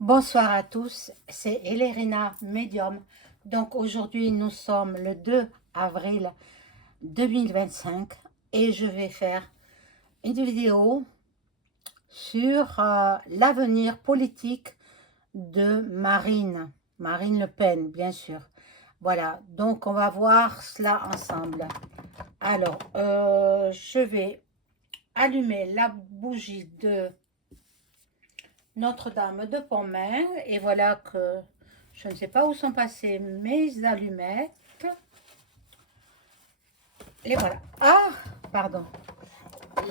Bonsoir à tous, c'est Elerina Medium. Donc aujourd'hui nous sommes le 2 avril 2025 et je vais faire une vidéo sur l'avenir politique de Marine Le Pen, bien sûr. Voilà, donc on va voir cela ensemble. Alors, je vais allumer la bougie de Notre-Dame de Pontmain et voilà que je ne sais pas où sont passées mes allumettes. Les voilà. Ah, pardon.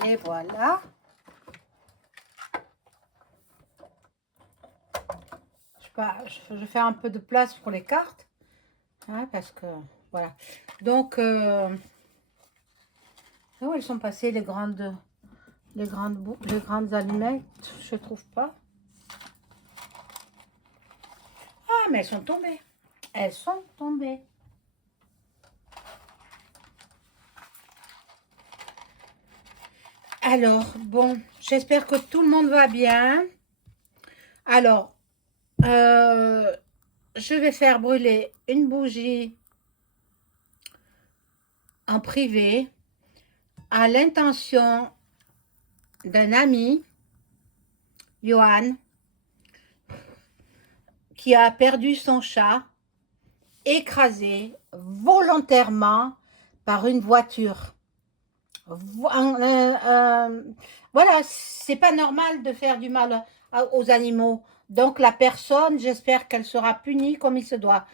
Les voilà. Je sais pas, je fais un peu de place pour les cartes, hein, parce que voilà. Donc, où elles sont passées les grandes allumettes? Je trouve pas. Ah, mais elles sont tombées. Elles sont tombées. Alors, bon, j'espère que tout le monde va bien. Alors, euh, je vais faire brûler une bougie en privé à l'intention d'un ami, Johan, qui a perdu son chat écrasé volontairement par une voiture. Voilà, c'est pas normal de faire du mal aux animaux. Donc la personne, j'espère qu'elle sera punie comme il se doit.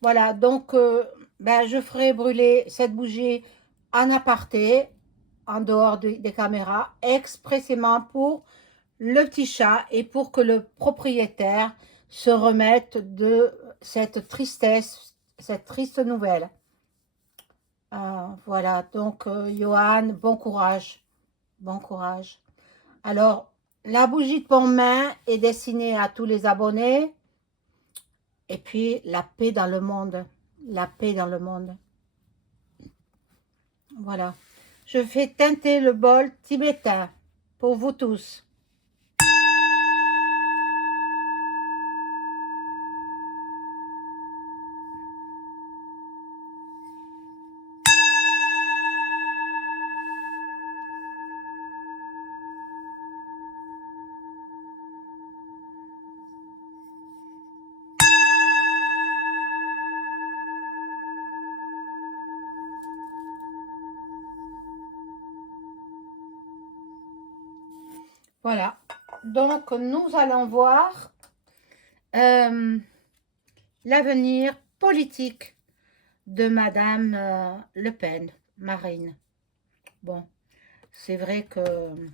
Voilà, donc ben, je ferai brûler cette bougie en aparté, en dehors des caméras, expressément pour le petit chat et pour que le propriétaire se remette de cette tristesse, cette triste nouvelle. Voilà, donc Johan, bon courage, bon courage. Alors, la bougie de Pontmain est destinée à tous les abonnés et puis la paix dans le monde, la paix dans le monde. Voilà, je fais teinter le bol tibétain pour vous tous. Voilà, donc nous allons voir l'avenir politique de Madame Le Pen, Marine. Bon, c'est vrai que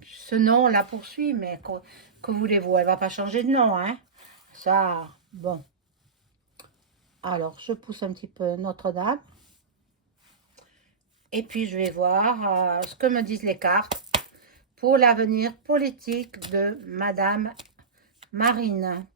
ce nom la poursuit, mais que voulez-vous, elle va pas changer de nom, hein? Ça, bon. Alors, je pousse un petit peu Notre-Dame. Et puis, je vais voir ce que me disent les cartes pour l'avenir politique de Madame Marine.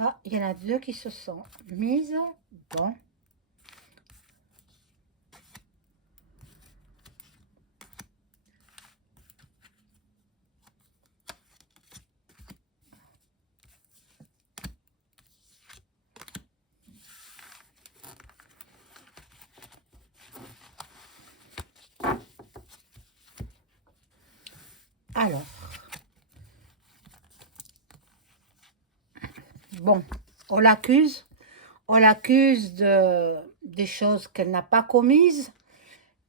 Ah, il y en a deux qui se sont mises. Bon. Alors, bon, on l'accuse. On l'accuse des choses qu'elle n'a pas commises.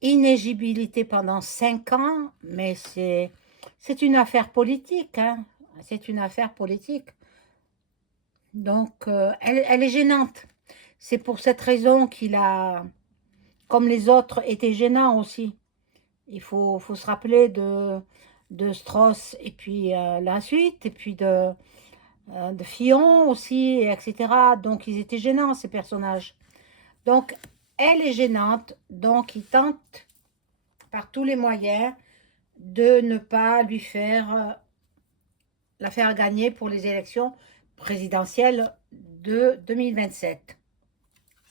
Inéligibilité pendant 5 ans, mais c'est une affaire politique, hein. C'est une affaire politique. Donc, elle est gênante. C'est pour cette raison qu'il a, comme les autres, été gênants aussi. Il faut se rappeler de Strauss et puis la suite, et puis de Fillon aussi, etc. Donc, ils étaient gênants, ces personnages. Donc, elle est gênante, donc il tente par tous les moyens de ne pas lui faire la faire gagner pour les élections présidentielles de 2027.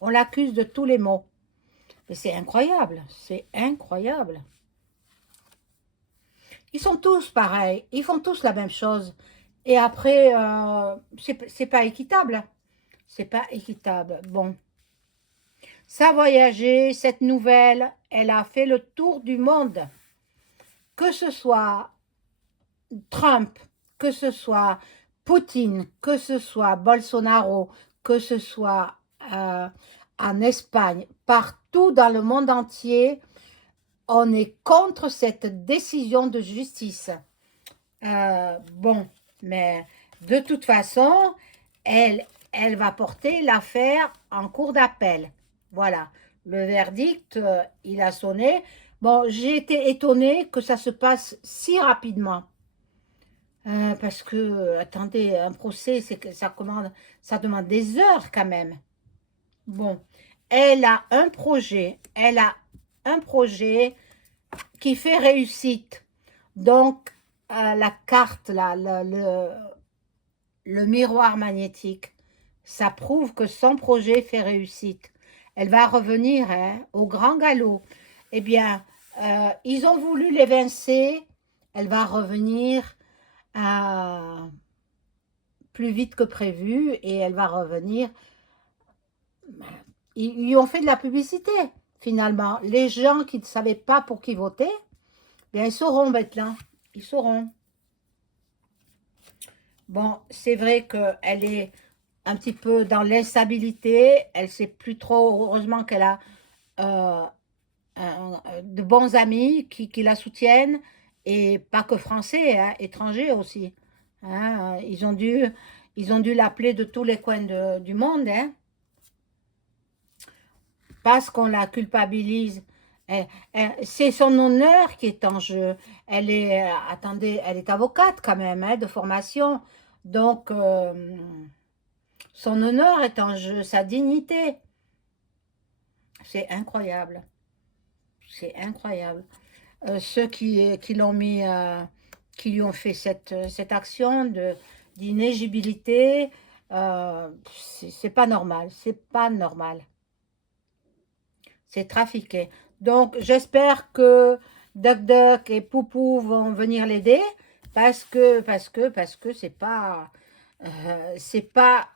On l'accuse de tous les maux. Mais c'est incroyable, c'est incroyable. Ils sont tous pareils, ils font tous la même chose. Et après, c'est pas équitable. C'est pas équitable. Bon, ça a voyagé, cette nouvelle, elle a fait le tour du monde. Que ce soit Trump, que ce soit Poutine, que ce soit Bolsonaro, que ce soit euh, en Espagne, partout dans le monde entier, on est contre cette décision de justice. Bon, mais de toute façon, elle va porter l'affaire en cour d'appel. Voilà, le verdict, il a sonné. Bon, j'ai été étonnée que ça se passe si rapidement. Parce que, attendez, un procès, c'est que ça demande des heures quand même. Bon, elle a un projet qui fait réussite. Donc, la carte, là, le miroir magnétique, ça prouve que son projet fait réussite. Elle va revenir hein, au grand galop. Eh bien, ils ont voulu l'évincer. Elle va revenir plus vite que prévu et elle va revenir. Ils lui ont fait de la publicité, finalement. Les gens qui ne savaient pas pour qui voter, bien, ils sauront maintenant. Ils sauront. Bon, c'est vrai qu'elle est un petit peu dans l'instabilité. Elle ne sait plus trop. Heureusement qu'elle a euh, de bons amis qui la soutiennent. Et pas que français, hein, étrangers aussi. Hein, ils ont dû l'appeler de tous les coins du monde. Hein, parce qu'on la culpabilise. C'est son honneur qui est en jeu. Elle est, attendez, elle est avocate quand même, hein, de formation. Donc, son honneur est en jeu, sa dignité. C'est incroyable. C'est incroyable. Ceux qui l'ont mis, qui lui ont fait cette action d'inéligibilité, c'est pas normal. C'est pas normal. C'est trafiqué. Donc, j'espère que Duck Duck et Poupou vont venir l'aider parce que c'est pas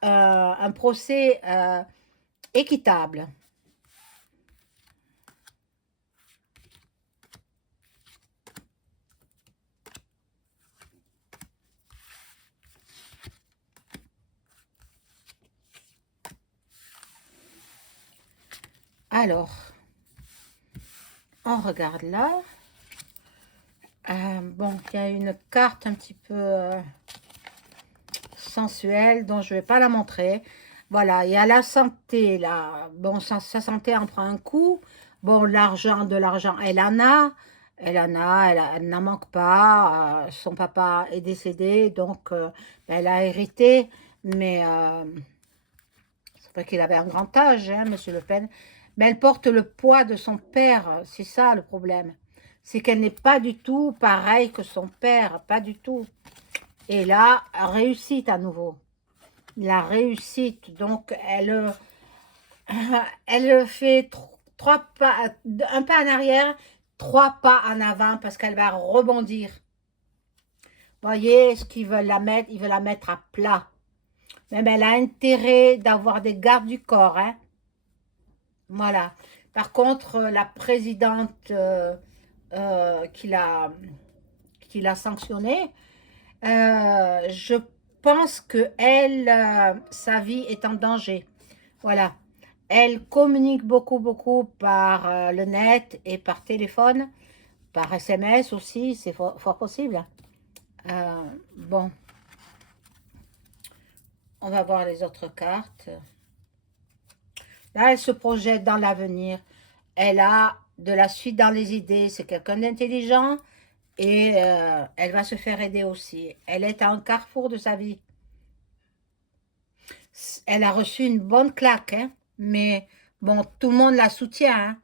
un procès équitable. Alors, on regarde là. Bon, il y a une carte un petit peu sensuelle dont je ne vais pas la montrer. Voilà, il y a la santé là. Bon, sa santé en prend un coup. Bon, de l'argent, elle en a. Elle n'en manque pas. Son papa est décédé, donc elle a hérité. Mais c'est vrai qu'il avait un grand âge, hein, Monsieur Le Pen. Mais elle porte le poids de son père. C'est ça le problème. C'est qu'elle n'est pas du tout pareille que son père. Pas du tout. Et là, réussite à nouveau. La réussite. Donc, elle fait trois pas, un pas en arrière, trois pas en avant parce qu'elle va rebondir. Voyez ce qu'ils veulent la mettre, ils veulent la mettre à plat. Même elle a intérêt d'avoir des gardes du corps. Hein. Voilà. Par contre, la présidente qui l'a sanctionnée, je pense que elle, sa vie est en danger. Voilà. Elle communique beaucoup, beaucoup par le net et par téléphone, par SMS aussi, c'est fort possible. Bon, on va voir les autres cartes. Là, elle se projette dans l'avenir. Elle a de la suite dans les idées. C'est quelqu'un d'intelligent et elle va se faire aider aussi. Elle est à un carrefour de sa vie. Elle a reçu une bonne claque, hein, mais bon, tout le monde la soutient. Hein.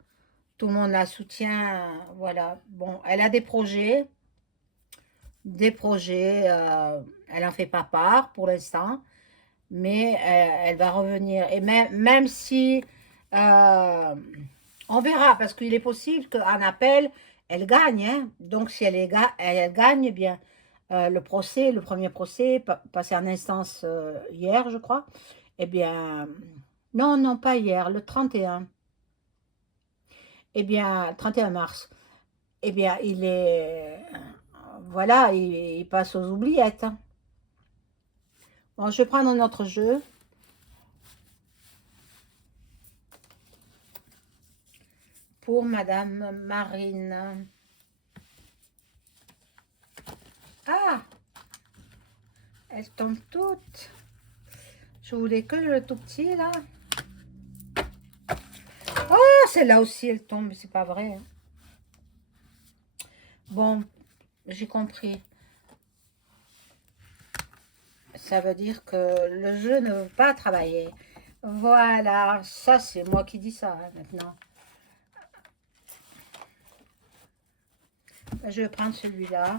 Tout le monde la soutient, voilà. Bon, elle a des projets, elle en fait pas part pour l'instant, mais elle va revenir. Et même si, euh, on verra, parce qu'il est possible qu'en appel, elle gagne, hein. Donc si elle gagne, eh bien, le premier procès, passé en instance hier, je crois, eh bien, non, non, pas hier, le 31, eh bien, 31 mars, eh bien, voilà, il passe aux oubliettes, hein. Bon, je vais prendre un autre jeu pour Madame Marine. Ah, elles tombent toutes. Je voulais que le tout petit, là. Oh, celle-là aussi, elle tombe, c'est pas vrai, hein. Bon, j'ai compris. Ça veut dire que le jeu ne veut pas travailler. Voilà, ça c'est moi qui dis ça, hein, maintenant. Je vais prendre celui-là.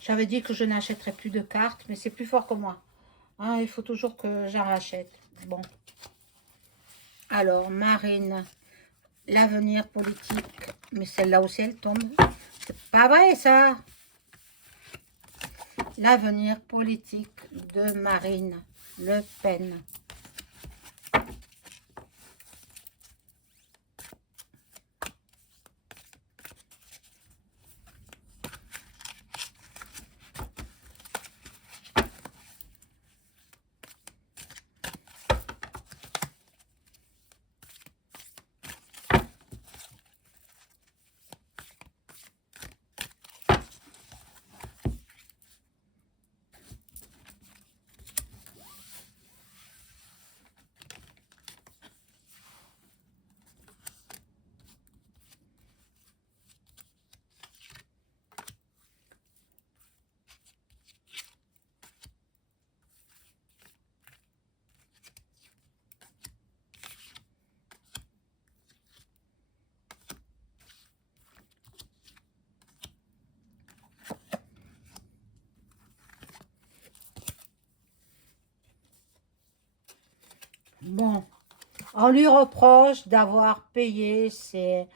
J'avais dit que je n'achèterais plus de cartes, mais c'est plus fort que moi, hein, il faut toujours que j'en rachète. Bon. Alors, Marine, l'avenir politique. Mais celle-là aussi, elle tombe. C'est pas vrai, ça. L'avenir politique de Marine Le Pen. Bon, on lui reproche d'avoir payé ses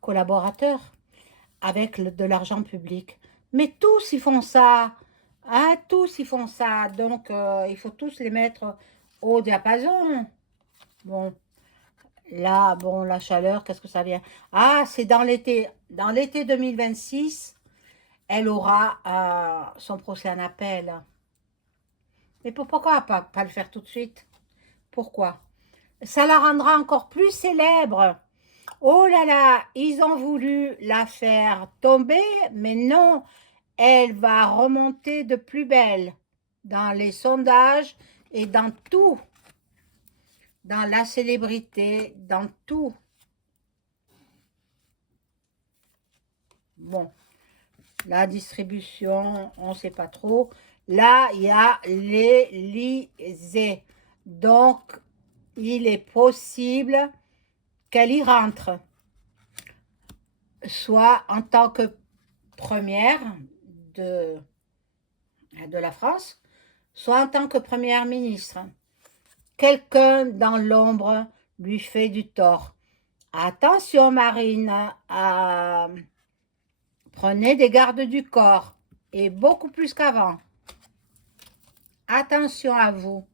collaborateurs avec de l'argent public. Mais tous ils font ça, hein, tous ils font ça. Donc il faut tous les mettre au diapason. Bon, là, bon, la chaleur, qu'est-ce que ça vient? Ah, c'est dans l'été. Dans l'été 2026, elle aura son procès en appel. Mais pourquoi pas le faire tout de suite? Pourquoi? Ça la rendra encore plus célèbre. Oh là là, ils ont voulu la faire tomber, mais non, elle va remonter de plus belle dans les sondages et dans tout, dans la célébrité, dans tout. Bon, la distribution, on ne sait pas trop. Là, il y a l'Élysée. Donc, il est possible qu'elle y rentre, soit en tant que première de la France, soit en tant que première ministre. Quelqu'un dans l'ombre lui fait du tort. Attention, Marine, prenez des gardes du corps, et beaucoup plus qu'avant. Attention à vous.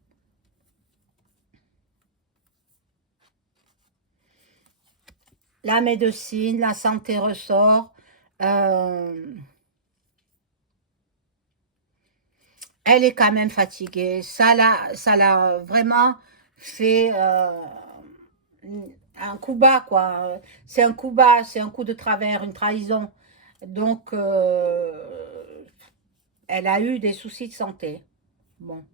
La médecine, la santé ressort. Elle est quand même fatiguée. Ça l'a vraiment fait un coup bas, quoi. C'est un coup bas, c'est un coup de travers, une trahison. Donc, elle a eu des soucis de santé. Bon.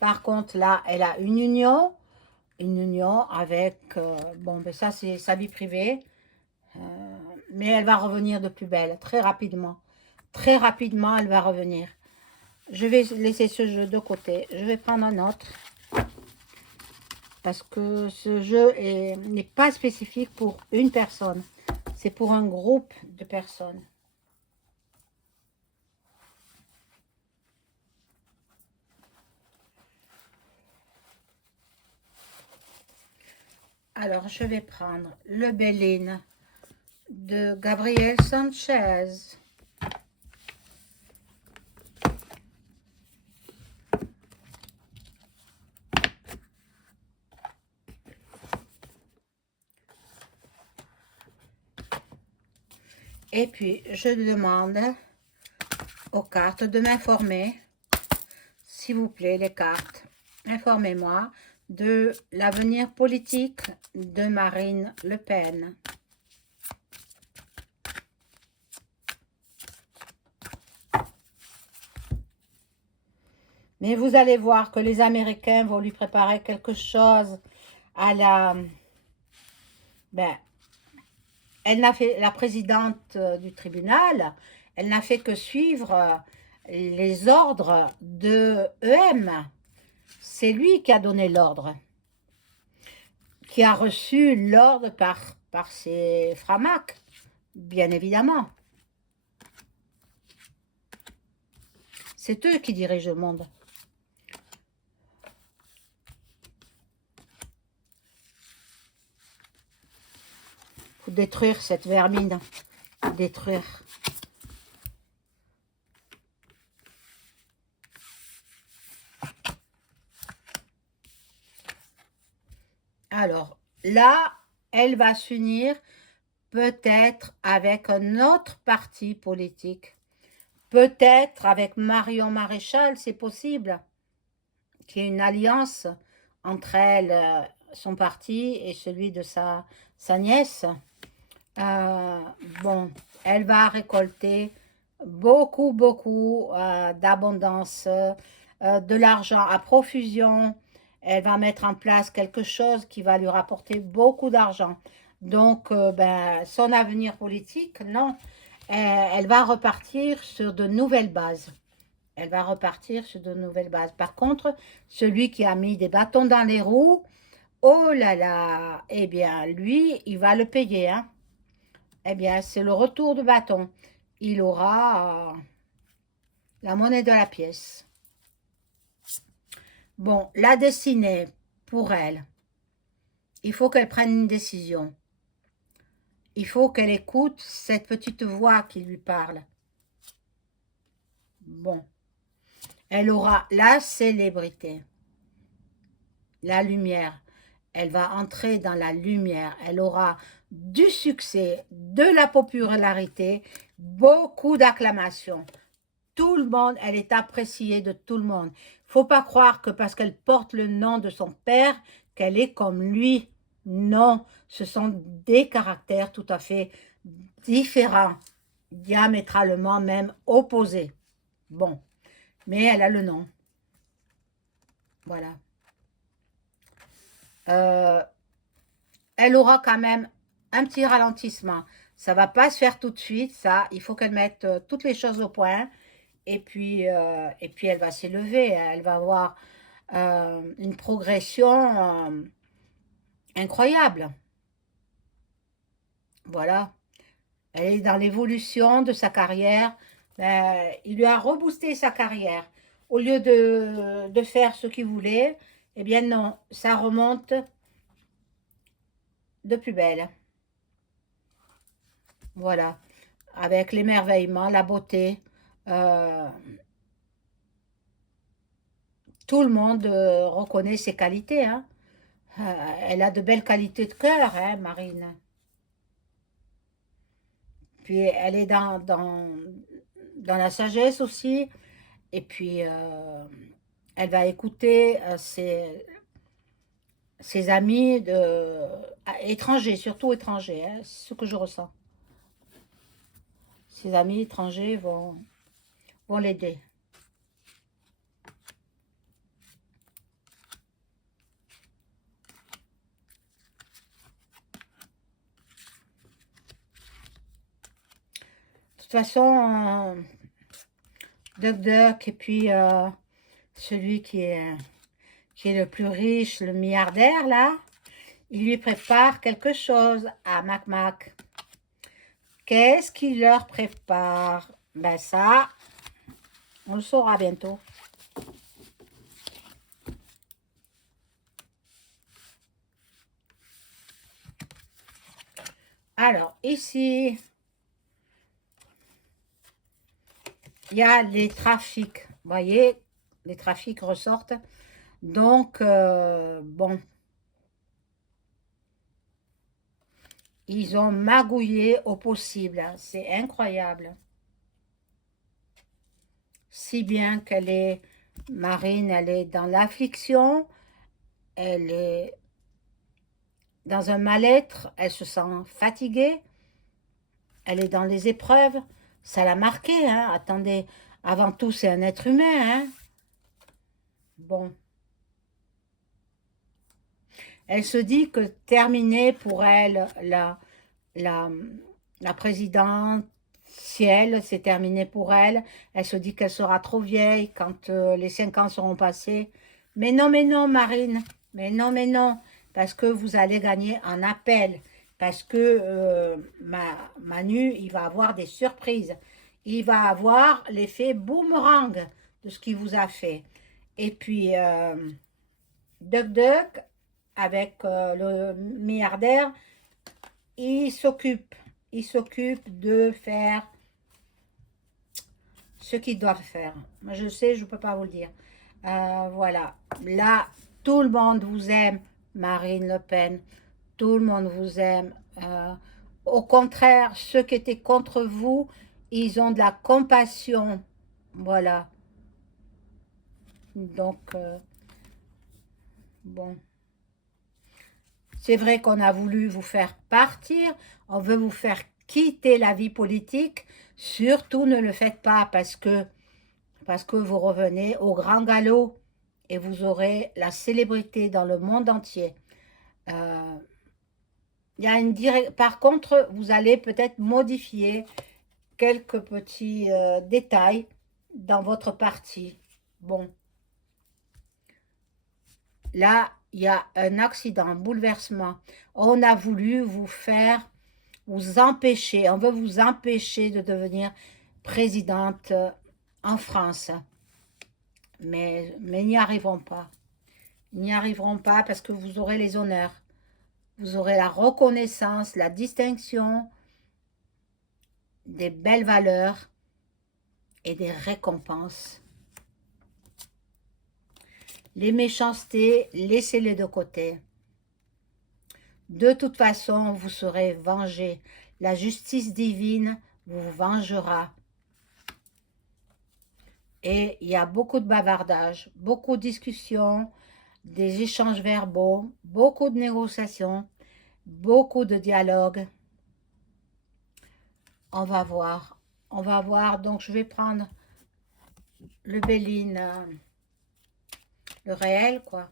Par contre, là, elle a une union avec, bon, ben ça, c'est sa vie privée. Euh, mais elle va revenir de plus belle, très rapidement. Très rapidement, elle va revenir. Je vais laisser ce jeu de côté. Je vais prendre un autre. Parce que ce jeu n'est pas spécifique pour une personne. C'est pour un groupe de personnes. Alors, je vais prendre le Béline de Gabriel Sanchez. Et puis, je demande aux cartes de m'informer, s'il vous plaît, les cartes, informez-moi de l'avenir politique de Marine Le Pen. Mais vous allez voir que les Américains vont lui préparer quelque chose à la... Ben, elle n'a fait, la présidente du tribunal, elle n'a fait que suivre les ordres de EM. C'est lui qui a donné l'ordre, qui a reçu l'ordre par ses framacs, bien évidemment. C'est eux qui dirigent le monde. Faut détruire cette vermine. Détruire. Alors, là, elle va s'unir peut-être avec un autre parti politique. Peut-être avec Marion Maréchal, c'est possible. Qu'il y ait une alliance entre elle, son parti, et celui de sa nièce. Bon, elle va récolter beaucoup d'abondance, de l'argent à profusion. Elle va mettre en place quelque chose qui va lui rapporter beaucoup d'argent. Donc, ben, son avenir politique, non, elle va repartir sur de nouvelles bases. Elle va repartir sur de nouvelles bases. Par contre, celui qui a mis des bâtons dans les roues, oh là là, eh bien, lui, il va le payer, hein. Eh bien, c'est le retour de bâton. Il aura la monnaie de la pièce. Bon, la destinée, pour elle, il faut qu'elle prenne une décision. Il faut qu'elle écoute cette petite voix qui lui parle. Bon, elle aura la célébrité, la lumière. Elle va entrer dans la lumière. Elle aura du succès, de la popularité, beaucoup d'acclamations. Tout le monde, elle est appréciée de tout le monde. Faut pas croire que parce qu'elle porte le nom de son père, qu'elle est comme lui. Non, ce sont des caractères tout à fait différents, diamétralement même opposés. Bon, mais elle a le nom. Voilà. Elle aura quand même un petit ralentissement. Ça va pas se faire tout de suite, ça. Il faut qu'elle mette toutes les choses au point. Et puis elle va s'élever. Elle va avoir une progression incroyable. Voilà. Elle est dans l'évolution de sa carrière. Il lui a reboosté sa carrière. Au lieu de faire ce qu'il voulait, eh bien non, ça remonte de plus belle. Voilà. Avec l'émerveillement, la beauté. euh, Tout le monde reconnaît ses qualités, hein. Elle a de belles qualités de cœur, hein, Marine. Puis elle est dans la sagesse aussi. Et puis elle va écouter ses amis étrangers, surtout étrangers, hein, c'est ce que je ressens. Ses amis étrangers vont l'aider. De toute façon, Duck Duck, et puis celui qui est le plus riche, le milliardaire, là, il lui prépare quelque chose à Mac Mac. Qu'est-ce qu'il leur prépare? Ben ça, on le saura bientôt. Alors, ici, il y a les trafics. Vous voyez, les trafics ressortent. Donc, bon, ils ont magouillé au possible. Hein. C'est incroyable. Si bien qu'elle est, Marine, elle est dans l'affliction, elle est dans un mal-être, elle se sent fatiguée, elle est dans les épreuves. Ça l'a marqué, hein. Attendez, avant tout, c'est un être humain, hein. Bon. Elle se dit que terminer pour elle, la, la présidentielle, c'est terminé pour elle. Elle se dit qu'elle sera trop vieille quand les 5 ans seront passés. Mais non, Marine. Mais non. Parce que vous allez gagner en appel. Parce que Manu, il va avoir des surprises. Il va avoir l'effet boomerang de ce qu'il vous a fait. Et puis, Duck Duck, avec le milliardaire, il s'occupe de faire ce qu'ils doivent faire. Moi, je sais, je ne peux pas vous le dire. Voilà. Là, tout le monde vous aime, Marine Le Pen. Tout le monde vous aime. Au contraire, ceux qui étaient contre vous, ils ont de la compassion. Voilà. Donc, bon. C'est vrai qu'on a voulu vous faire partir, on veut vous faire quitter la vie politique. Surtout ne le faites pas parce que vous revenez au grand galop et vous aurez la célébrité dans le monde entier. Il y a une Par contre, vous allez peut-être modifier quelques petits détails dans votre parti. Bon. Là, il y a un accident, un bouleversement. On a voulu vous empêcher, on veut vous empêcher de devenir présidente en France. Mais ils n'y arriveront pas. Ils n'y arriveront pas parce que vous aurez les honneurs. Vous aurez la reconnaissance, la distinction, des belles valeurs et des récompenses. Les méchancetés, laissez-les de côté. De toute façon, vous serez vengé. La justice divine vous vengera. Et il y a beaucoup de bavardage, beaucoup de discussions, des échanges verbaux, beaucoup de négociations, beaucoup de dialogues. On va voir. On va voir. Donc, je vais prendre le Béline, le réel, quoi.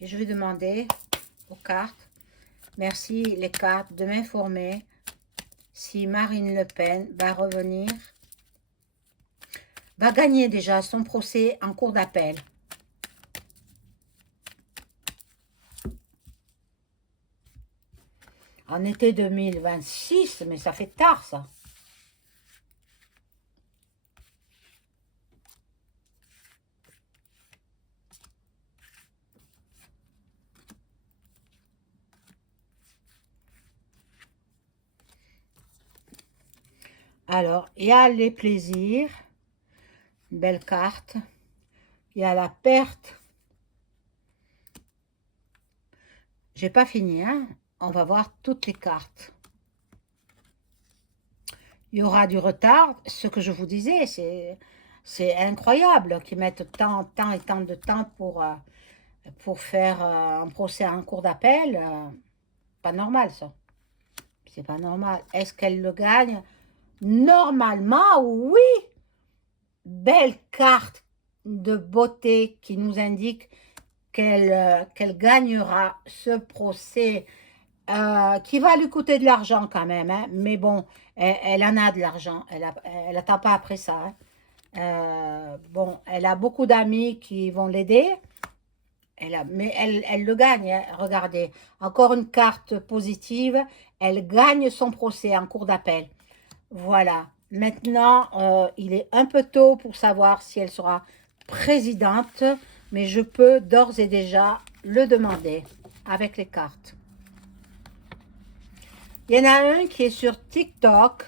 Et je vais demander aux cartes, merci les cartes, de m'informer si Marine Le Pen va revenir, va gagner déjà son procès en cour d'appel. En été 2026, mais ça fait tard, ça. Alors, il y a les plaisirs, une belle carte. Il y a la perte. J'ai pas fini, hein. On va voir toutes les cartes. Il y aura du retard. Ce que je vous disais, c'est incroyable qu'ils mettent tant et tant de temps pour faire un procès en cour d'appel. Pas normal, ça. C'est pas normal. Est-ce qu'elle le gagne? Normalement, oui. Belle carte de beauté qui nous indique qu'elle gagnera ce procès qui va lui coûter de l'argent quand même. Hein, mais bon, elle en a de l'argent. Elle n'attend pas après ça. Hein. Bon, elle a beaucoup d'amis qui vont l'aider. Mais elle le gagne, hein. Regardez, encore une carte positive. Elle gagne son procès en cour d'appel. Voilà. Maintenant, il est un peu tôt pour savoir si elle sera présidente, mais je peux d'ores et déjà le demander avec les cartes. Il y en a un qui est sur TikTok.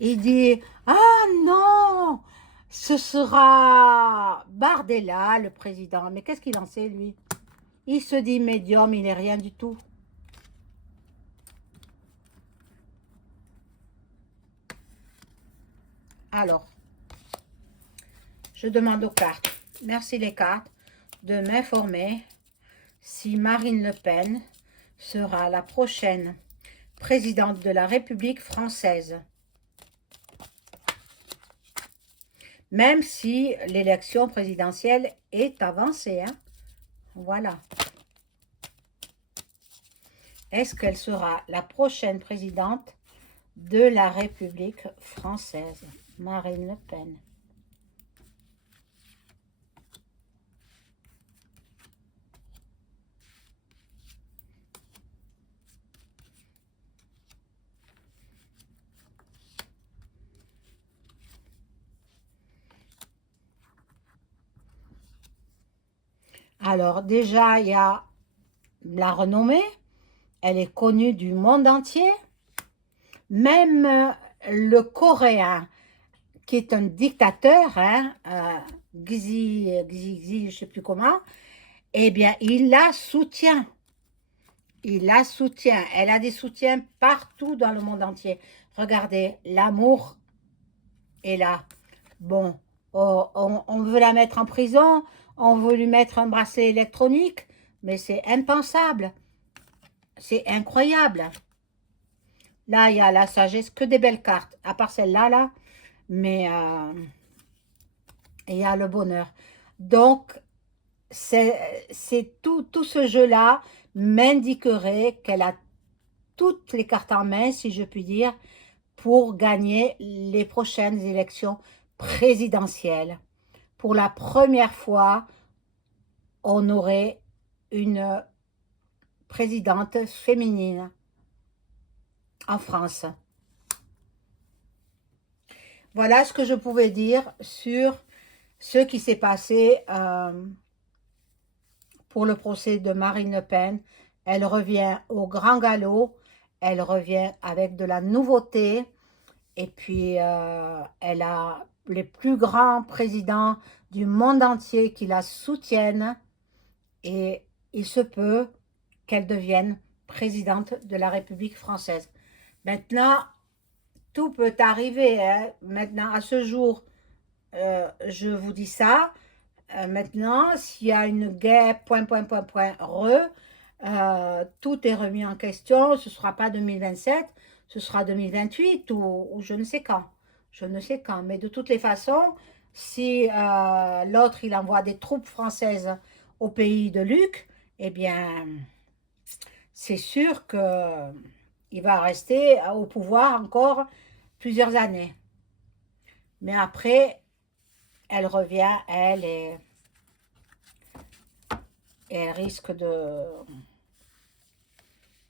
Il dit, ah non, ce sera Bardella, le président. Mais qu'est-ce qu'il en sait, lui? Il se dit médium, il n'est rien du tout. Alors, je demande aux cartes, merci les cartes, de m'informer si Marine Le Pen sera la prochaine présidente de la République française. Même si l'élection présidentielle est avancée, hein. Voilà. Est-ce qu'elle sera la prochaine présidente de la République française? Marine Le Pen. Alors déjà, il y a la renommée. Elle est connue du monde entier. Même le Coréen, qui est un dictateur, hein, Xi, je ne sais plus comment, eh bien, il la soutient. Il la soutient. Elle a des soutiens partout dans le monde entier. Regardez, l'amour est là. Bon, oh, on veut la mettre en prison, on veut lui mettre un bracelet électronique, mais c'est impensable. C'est incroyable. Là, il y a la sagesse, que des belles cartes, à part celle-là, là. Mais il y a le bonheur. Donc, c'est tout ce jeu-là m'indiquerait qu'elle a toutes les cartes en main, si je puis dire, pour gagner les prochaines élections présidentielles. Pour la première fois, on aurait une présidente féminine en France. Voilà ce que je pouvais dire sur ce qui s'est passé pour le procès de Marine Le Pen. Elle revient au grand galop, elle revient avec de la nouveauté, et puis elle a les plus grands présidents du monde entier qui la soutiennent, et il se peut qu'elle devienne présidente de la République française. Maintenant, tout peut arriver, hein. Maintenant, à ce jour, je vous dis ça. Maintenant, s'il y a une guerre, tout est remis en question. Ce ne sera pas 2027, ce sera 2028 ou je ne sais quand. Je ne sais quand. Mais de toutes les façons, si l'autre, il envoie des troupes françaises au pays de Luc, eh bien, c'est sûr qu'il va rester au pouvoir encore plusieurs années. Mais après, elle revient, et elle risque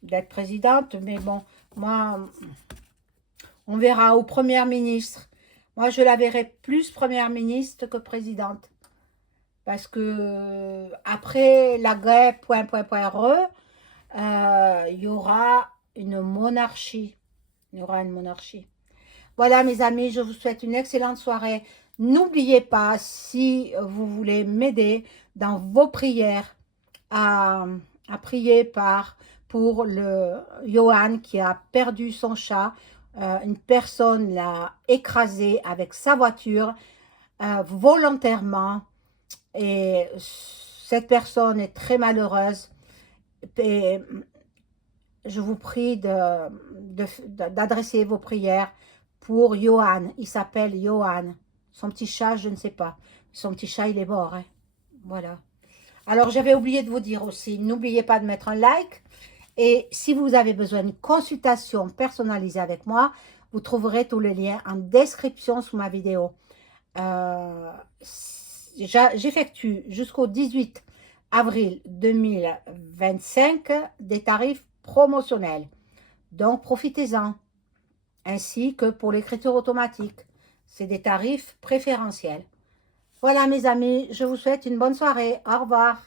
d'être présidente. Mais bon, moi, on verra. Au première ministre, moi, je la verrai plus première ministre que présidente. Parce que après la guerre, il y aura une monarchie. Il y aura une monarchie. Voilà mes amis, je vous souhaite une excellente soirée. N'oubliez pas, si vous voulez m'aider dans vos prières, à, prier pour le Johan qui a perdu son chat. Une personne l'a écrasé avec sa voiture volontairement, et cette personne est très malheureuse. Et je vous prie d'adresser vos prières pour Johan. Il s'appelle Johan. Son petit chat, je ne sais pas. Son petit chat, il est mort, hein. Voilà. Alors, j'avais oublié de vous dire aussi, n'oubliez pas de mettre un like. Et si vous avez besoin d'une consultation personnalisée avec moi, vous trouverez tous les liens en description sous ma vidéo. J'effectue jusqu'au 18 avril 2025 des tarifs promotionnels. Donc, profitez-en. Ainsi que pour l'écriture automatique. C'est des tarifs préférentiels. Voilà, mes amis, je vous souhaite une bonne soirée. Au revoir.